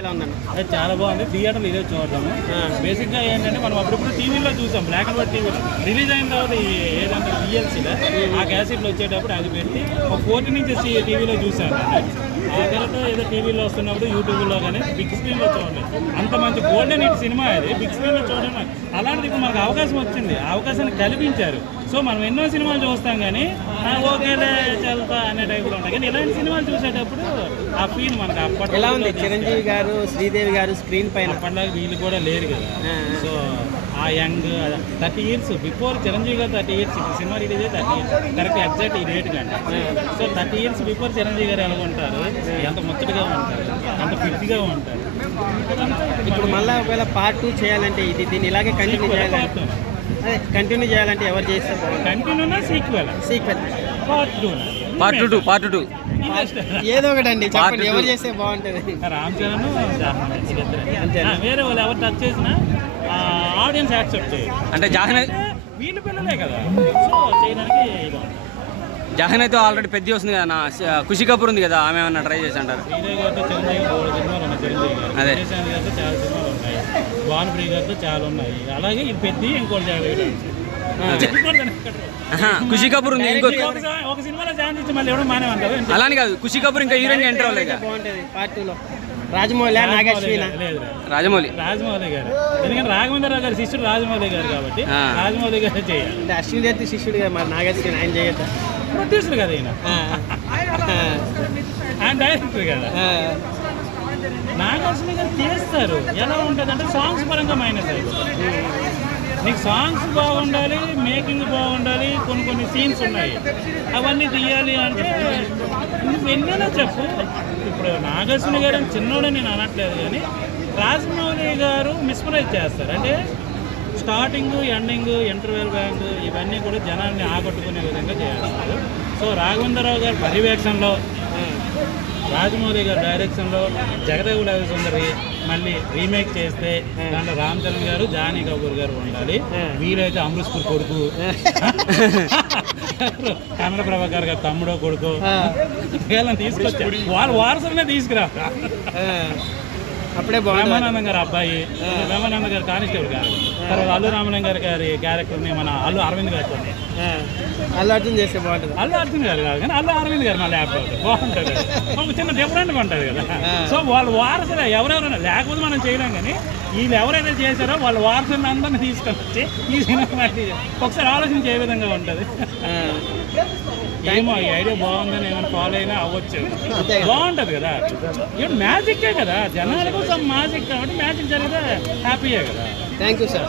ఎలా అది చాలా బాగుంది. థియేటర్లో ఇదే చూడటము బేసిక్గా ఏంటంటే మనం అప్పుడప్పుడు టీవీలో చూసాం. బ్లాక్ అండ్ వైట్ టీవీలో రిలీజ్ అయిన తర్వాత ఏదంటే విఎల్సీలో ఆ క్యాసెట్లు వచ్చేటప్పుడు అది పెట్టి ఒక ఫోర్టీ నుంచి టీవీలో చూసాను. ఆ తర్వాత ఏదో టీవీలో వస్తున్నప్పుడు యూట్యూబ్లో కానీ బిగ్ స్క్రీన్లో చూడలేదు అంత మంచి గోల్డెన్ హిట్ సినిమా అది బిగ్ స్క్రీన్లో చూడడం అలాంటిది ఇప్పుడు మనకు అవకాశం వచ్చింది. అవకాశాన్ని కల్పించారు. సో మనం ఎన్నో సినిమాలు చూస్తాం కానీ "ఆ, ఓకేలే చల్తా అనే టైప్లో ఉంటాయి. కానీ ఇలాంటి సినిమాలు చూసేటప్పుడు ఆ ఫీల్ మనకు అప్పట్లో ఎలా ఉంది? చిరంజీవి గారు శ్రీదేవి గారు స్క్రీన్ పైన? అప్పటిలాగా వీళ్ళు కూడా లేరు కదా. సో ఆ young thirty years before Chiranjeevi garu thirty years ఇప్పుడు సినిమా రిలీజ్ అయితే థర్టీ ఇయర్స్ కరెక్ట్ ఎగ్జాక్ట్ ఈ రేట్ కండి so thirty years before Chiranjeevi garu ఎలా ఉంటారు? ఎంత ముచ్చటగా ఉంటారు? ఎంత ఫిట్గా ఉంటారు? ఇప్పుడు మళ్ళీ ఒకవేళ పార్ట్ టూ చేయాలంటే ఇది దీన్ని ఇలాగే కంటిన్యూ చేయాలంటే అదే కంటిన్యూ చేయాలంటే ఎవరు చేస్తే కంటిన్యూనా sequel sequel part two part two part two ఏదో ఒకటి అండి చెప్పండి. ఎవరు చేస్తే బాగుంటుంది? రామ్ చరణ్ వేరే వాళ్ళు ఎవరు టచ్ చేసినా ఆడియన్స్ యాక్సెప్ట్ అంటే జహన్ వీళ్ళు పిల్లలే కదా. సో చేయడానికి అయితే ఆల్రెడీ పెద్ద వస్తుంది కదా నా ఖుషి కపూర్ ఉంది కదా ఆమె ఏమన్నా ట్రై చేసి అంటారు? శ్రీదేవి భానుప్రియ గారితో చాలా ఉన్నాయి. అలాగే ఇది పెద్ద ఇంకోటి ఖుషి కపూర్ ఉంది. ఇంకో ఒక సినిమాలో ఛాన్స్ ఇచ్చి మళ్ళీ ఎవడో మానే అంటారు. అలాని కాదు ఖుషి కపూర్ ఇంకా హీరోయిన్ ఎంటర్ అవ్వలేదు కదా. బాగుంటుంది. పార్ట్ టూలో రాజమౌళి నాగశ్విన రాజమౌళి. రాజమౌళి గారు. ఎందుకంటే రాఘవేంద్రరావు గారి శిష్యుడు రాజమౌళి గారు కాబట్టి. రాజమౌళి గారు చేయాలి. అంటే అశ్విని దత్తి శిష్యుడిగా మరి నాగశ్విన ఆయన చేయొద్దా? ప్రొడ్యూసర్ కదా ఈయన. ఆయన డైరెక్టర్ కదా. నాగార్జున గారు తీస్తారు ఎలా ఉంటుంది అంటే సాంగ్స్ పరంగా మైనస్ అయిపోతుంది నీకు సాంగ్స్ బాగుండాలి మేకింగ్ బాగుండాలి కొన్ని కొన్ని సీన్స్ ఉన్నాయి. అవన్నీ తీయాలి అంటే నువ్వు ఎన్నైనా చెప్పు. ఇప్పుడు నాగార్జున గారు అని నేను అనట్లేదు కానీ రాజమౌళి గారు మిస్ప్రైజ్ చేస్తారు. అంటే స్టార్టింగ్ ఎండింగ్ ఇంటర్వెల్ బ్యాంక్ ఇవన్నీ కూడా జనాల్ని ఆకట్టుకునే విధంగా చేస్తారు. సో రాఘవేంద్రరావు గారి పర్యవేక్షణలో రాజమౌళి గారి డైరెక్షన్లో జగదేవుల సుందరి మళ్ళీ రీమేక్ చేస్తే దాంట్లో రామ్ చరణ్ గారు జానీ కపూర్ గారు ఉండాలి. వీలైతే అమృత్పూర్ కొడుకు. కమల ప్రభాకర్ గారు తమ్ముడో కొడుకు. వీళ్ళని తీసుకొచ్చా. వాళ్ళ వారసులనే తీసుకురా. అప్పుడే రామానందం గారు అబ్బాయి రామానందం గారు కానిస్టేబుల్ గారు. తర్వాత అల్లు రామలింగ గారి గారి క్యారెక్టర్ని మన అల్లు అరవింద్ గారితో అల్లు అర్జున్ చేస్తే బాగుంటుంది. అల్లు అర్జున్ గారు కాదు కానీ అల్లు అరవింద్ గారు మళ్ళీ యాప్ బాగుంటుంది. ఒక చిన్న డిఫరెంట్గా ఉంటుంది కదా. సో వాళ్ళ వారసులు ఎవరెవరైనా లేకపోతే మనం చేయలేం కానీ వీళ్ళు ఎవరైతే చేశారో వాళ్ళ వారసులను అందరినీ తీసుకొని వచ్చి ఈ సినిమా ఒకసారి ఆలోచన ఏ విధంగా ఉంటుంది. ఏమో ఈ ఐడియా బాగుందని ఏమైనా ఫాలో అయినా అవ్వచ్చు. బాగుంటుంది కదా. ఇప్పుడు మ్యాజిక్కే కదా. జనాల కోసం మ్యాజిక్ కాబట్టి మ్యాజిక్ జరిగితే హ్యాపీయే కదా. Thank you sir